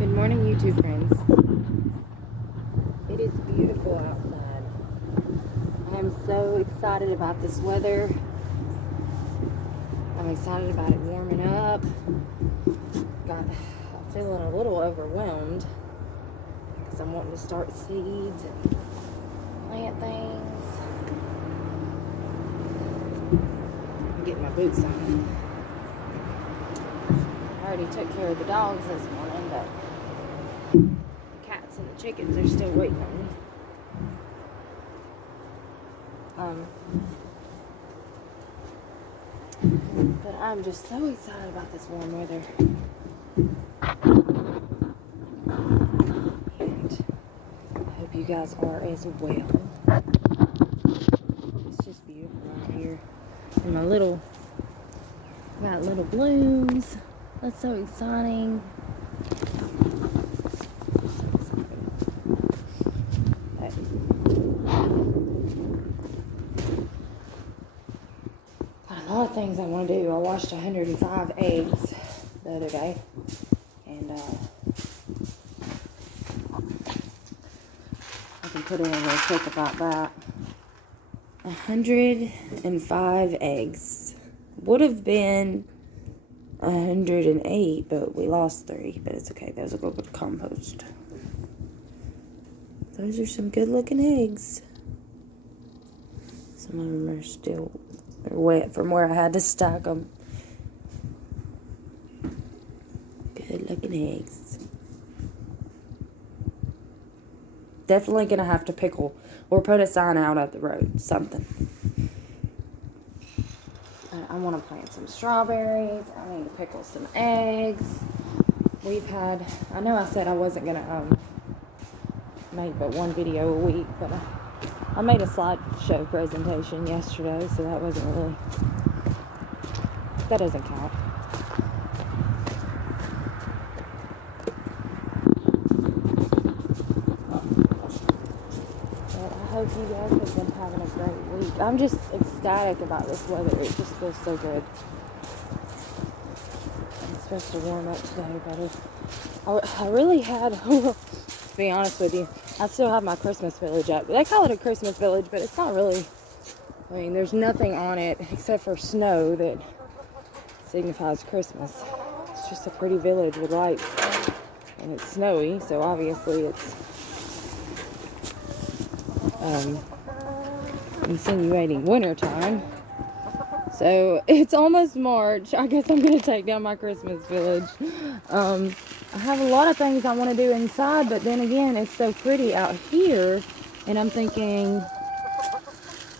Good morning, YouTube friends. It is beautiful outside. I am so excited about this weather. I'm excited about it warming up. I'm feeling a little overwhelmed because I'm wanting to start seeds and plant things. I'm getting my boots on. I already took care of the dogs this morning, but the cats and the chickens are still waiting on me. But I'm just so excited about this warm weather. And I hope you guys are as well. It's just beautiful out here. And got little blooms. That's so exciting. A lot of things I want to do. I washed 105 eggs the other day, and I can put in real quick about that. 105 eggs. Would have been 108, but we lost 3. But it's okay. Those will go with compost. Those are some good-looking eggs. Some of them are still wet from where I had to stack them. Good-looking eggs. Definitely gonna have to pickle or put a sign out at the road. Something. I want to plant some strawberries. I need to pickle some eggs. I know I said I wasn't gonna make but one video a week, but I made a slideshow presentation yesterday, so that doesn't count. But I hope you guys have been having a great week. I'm just ecstatic about this weather. It just feels so good. It's supposed to warm up today, but I really had, to be honest with you, I still have my Christmas village up. They call it a Christmas village, but it's not really. I mean, there's nothing on it except for snow that signifies Christmas. It's just a pretty village with lights. And it's snowy, so obviously it's insinuating wintertime. So it's almost March. I guess I'm going to take down my Christmas village. I have a lot of things I want to do inside, but then again, it's so pretty out here. And I'm thinking,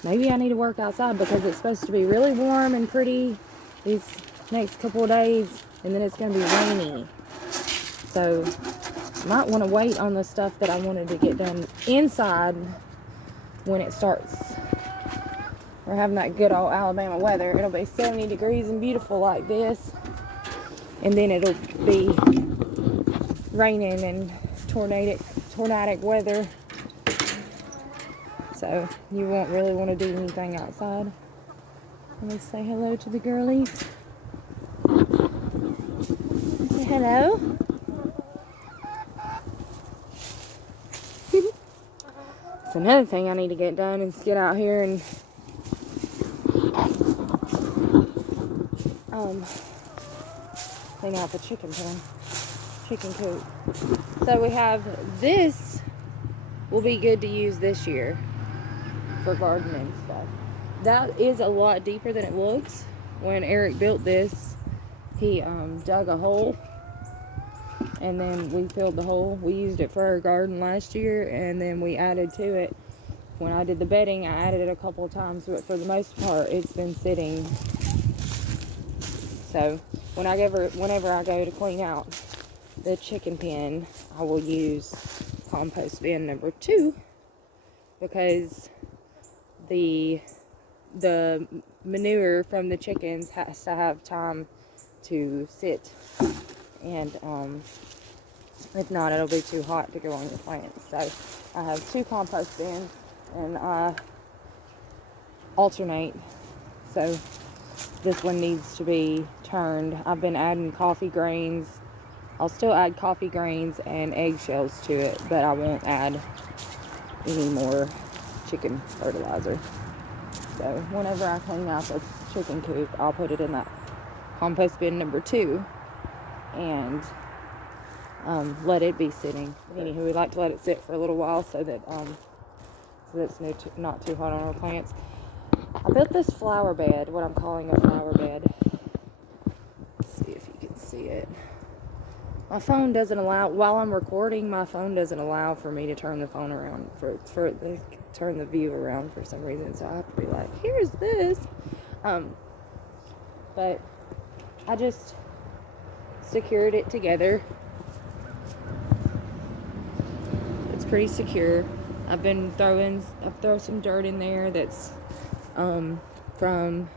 maybe I need to work outside because it's supposed to be really warm and pretty these next couple of days. And then it's going to be rainy. So I might want to wait on the stuff that I wanted to get done inside when it starts. We're having that good old Alabama weather. It'll be 70 degrees and beautiful like this. And then it'll be raining and tornadic weather. So you won't really want to do anything outside. Let me say hello to the girlies. Say hello. It's another thing I need to get done is get out here and clean out the chicken coop. So we have this will be good to use this year for gardening stuff. That is a lot deeper than it looks. When Eric built this, he dug a hole and then we filled the hole. We used it for our garden last year, and then we added to it. When I did the bedding, I added it a couple of times, but for the most part, it's been sitting. So whenever I go to clean out the chicken pen, I will use compost bin number 2 because the manure from the chickens has to have time to sit, and if not, it'll be too hot to go on your plants. So I have 2 compost bins, and I alternate. So this one needs to be turned. I've been adding coffee grains I'll still add coffee grains and eggshells to it, but I won't add any more chicken fertilizer. So whenever I clean out the chicken coop, I'll put it in that compost bin number 2 and let it be sitting. Anywho, we like to let it sit for a little while so that it's not too hot on our plants. I built this flower bed, what I'm calling a flower bed. Let's see if you can see it. My phone doesn't allow, while I'm recording, my phone doesn't allow for me to turn the phone around, turn the view around for some reason. So I have to be like, here's this. But I just secured it together. It's pretty secure. I've thrown some dirt in there that's from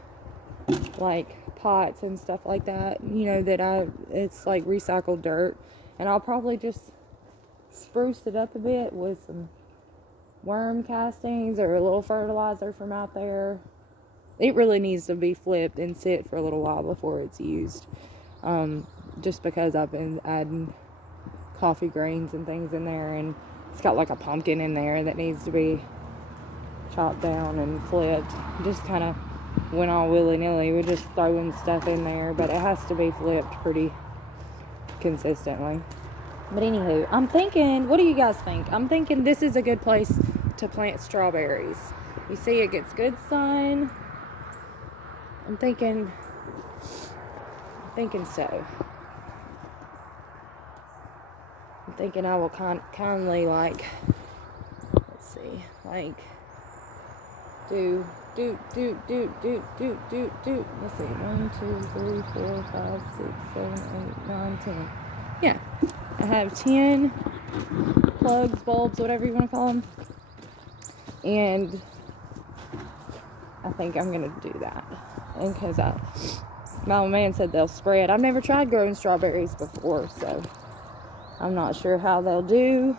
like pots and stuff like that, you know, it's like recycled dirt, and I'll probably just spruce it up a bit with some worm castings or a little fertilizer from out there. It really needs to be flipped and sit for a little while before it's used, just because I've been adding coffee grains and things in there, and it's got like a pumpkin in there that needs to be chopped down and flipped. Just kind of went all willy-nilly. We're just throwing stuff in there, but it has to be flipped pretty consistently. But anywho, I'm thinking, what do you guys think? I'm thinking this is a good place to plant strawberries. You see it gets good sun. I'm thinking so. I'm thinking I will kindly, like, let's see, like, do. Let's see, 1, 2, 3, 4, 5, 6, 7, 8, 9, 10. Yeah, I have 10 plugs, bulbs, whatever you want to call them, and I think I'm gonna do that. And because my old man said they'll spread. I've never tried growing strawberries before, so I'm not sure how they'll do.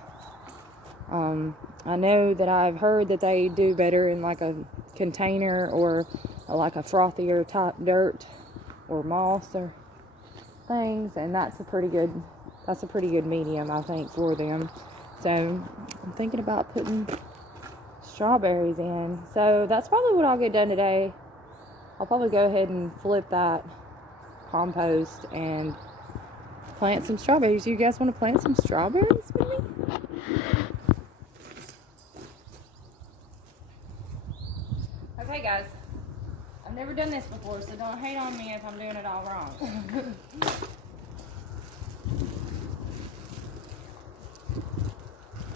I know that I've heard that they do better in like a container or like a frothier type dirt or moss or things, and that's a pretty good medium, I think, for them. So I'm thinking about putting strawberries in. So that's probably what I'll get done today. I'll probably go ahead and flip that compost and plant some strawberries. You guys want to plant some strawberries with me? Okay, guys, I've never done this before, so don't hate on me if I'm doing it all wrong. I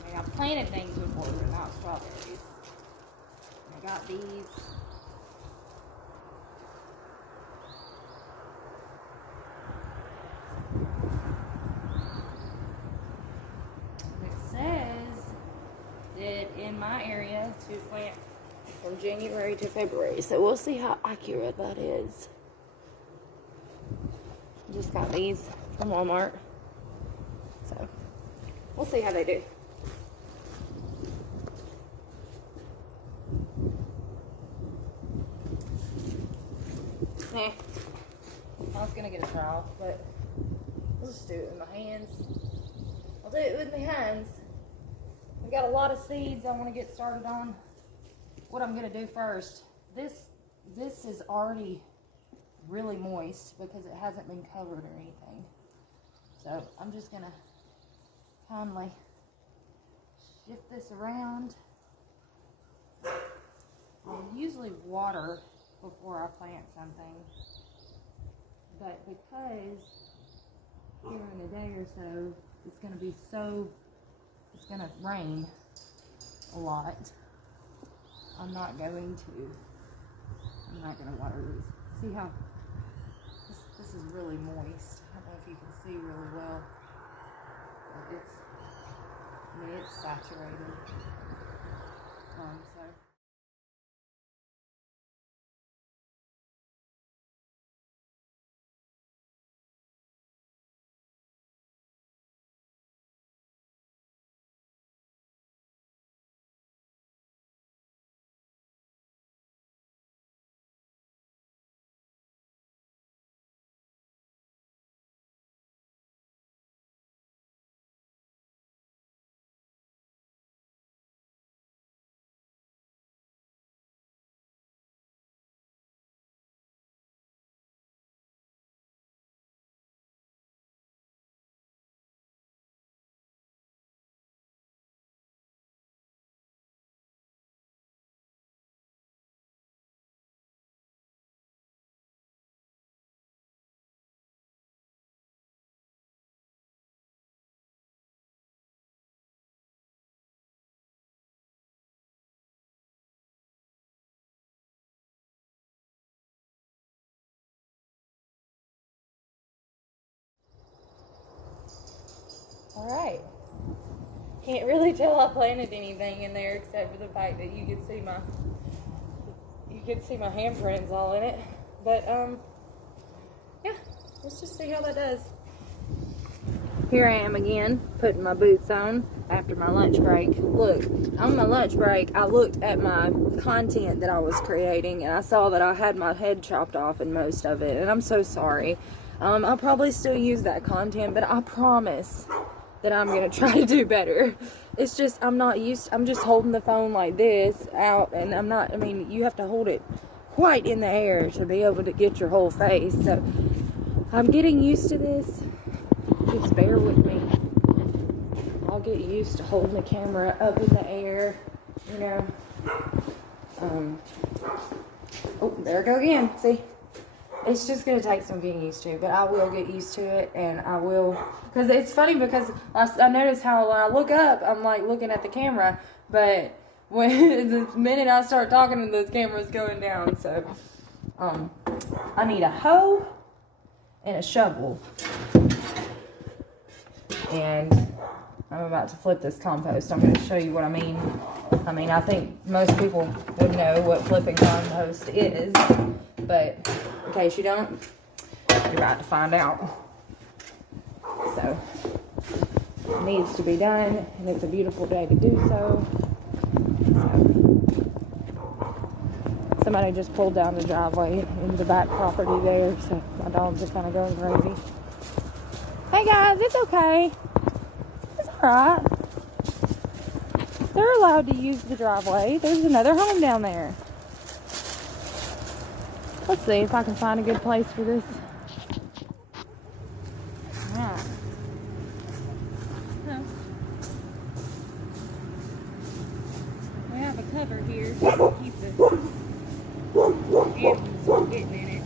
mean, I've planted things before, but not strawberries. I got these. It says that in my area to plant from January to February, so we'll see how accurate that is. Just got these from Walmart, so we'll see how they do. I was gonna get a trowel, but I'll just do it with my hands. I'll do it with my hands. I've got a lot of seeds I want to get started on. What I'm gonna do first, this is already really moist because it hasn't been covered or anything. So I'm just gonna kindly shift this around. I'll usually water before I plant something, but because here in a day or so it's gonna rain a lot, I'm not gonna water these. See how this is really moist. I don't know if you can see really well, but it's saturated. So Alright. Can't really tell I planted anything in there except for the fact that you can see my handprints all in it. But yeah, let's just see how that does. Here I am again, putting my boots on after my lunch break. Look, on my lunch break, I looked at my content that I was creating, and I saw that I had my head chopped off in most of it, and I'm so sorry. I'll probably still use that content, but I promise that I'm going to try to do better. It's just, I'm just holding the phone like this out, and I mean, you have to hold it quite in the air to be able to get your whole face, so I'm getting used to this. Just bear with me. I'll get used to holding the camera up in the air, you know. Oh, there I go again. See? It's just going to take some getting used to, but I will get used to it, and I will, because it's funny because I notice how when I look up, I'm like looking at the camera, but when the minute I start talking, the camera's going down, so, I need a hoe and a shovel. And I'm about to flip this compost. I'm going to show you what I mean. I think most people would know what flipping compost is, but in case you don't, you're about to find out. So, it needs to be done, and it's a beautiful day to do so. Somebody just pulled down the driveway in the back property there, so my dogs are kind of going crazy. Hey guys, it's okay. It's alright. They're allowed to use the driveway. There's another home down there. Let's see if I can find a good place for this. Alright. So, we have a cover here to keep the animals from getting in it.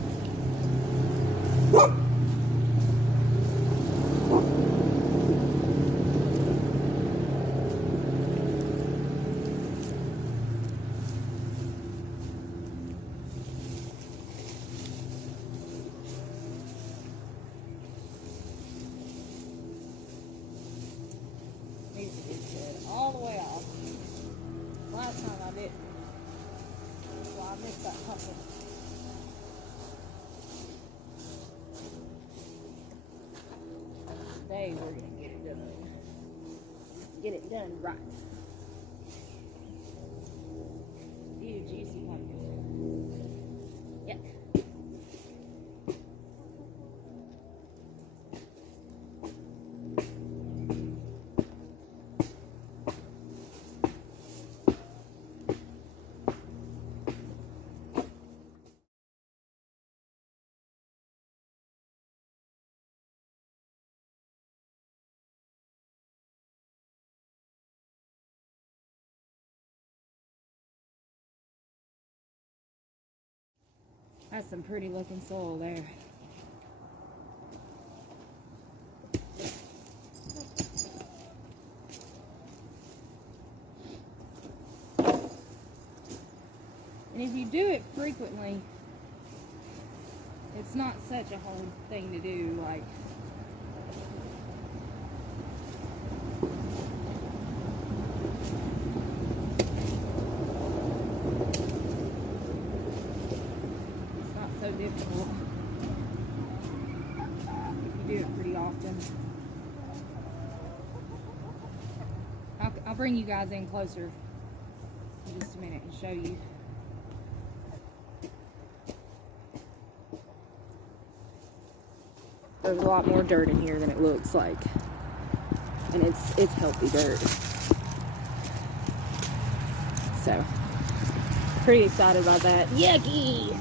Needs to be cut all the way off. Last time I didn't. So I missed that pumpkin. Today we're gonna get it done. Get it done right. Ew, juicy pumpkin. Yuck. That's some pretty looking soil there. And if you do it frequently, it's not such a hard thing to do, like so difficult if you do it pretty often. I'll bring you guys in closer in just a minute and show you. There's a lot more dirt in here than it looks like, and it's healthy dirt. So, pretty excited about that. Yucky!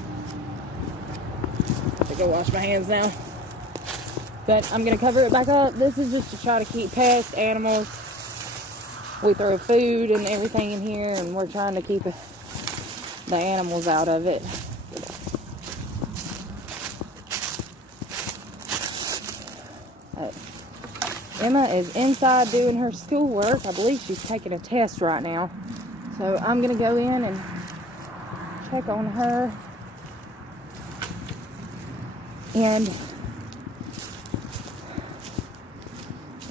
Have to go wash my hands now. But I'm going to cover it back up. This is just to try to keep pests, animals. We throw food and everything in here, and we're trying to keep the animals out of it. Emma is inside doing her schoolwork. I believe she's taking a test right now. So I'm going to go in and check on her. And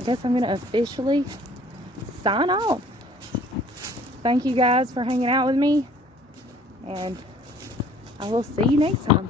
I guess I'm going to officially sign off. Thank you guys for hanging out with me, and I will see you next time.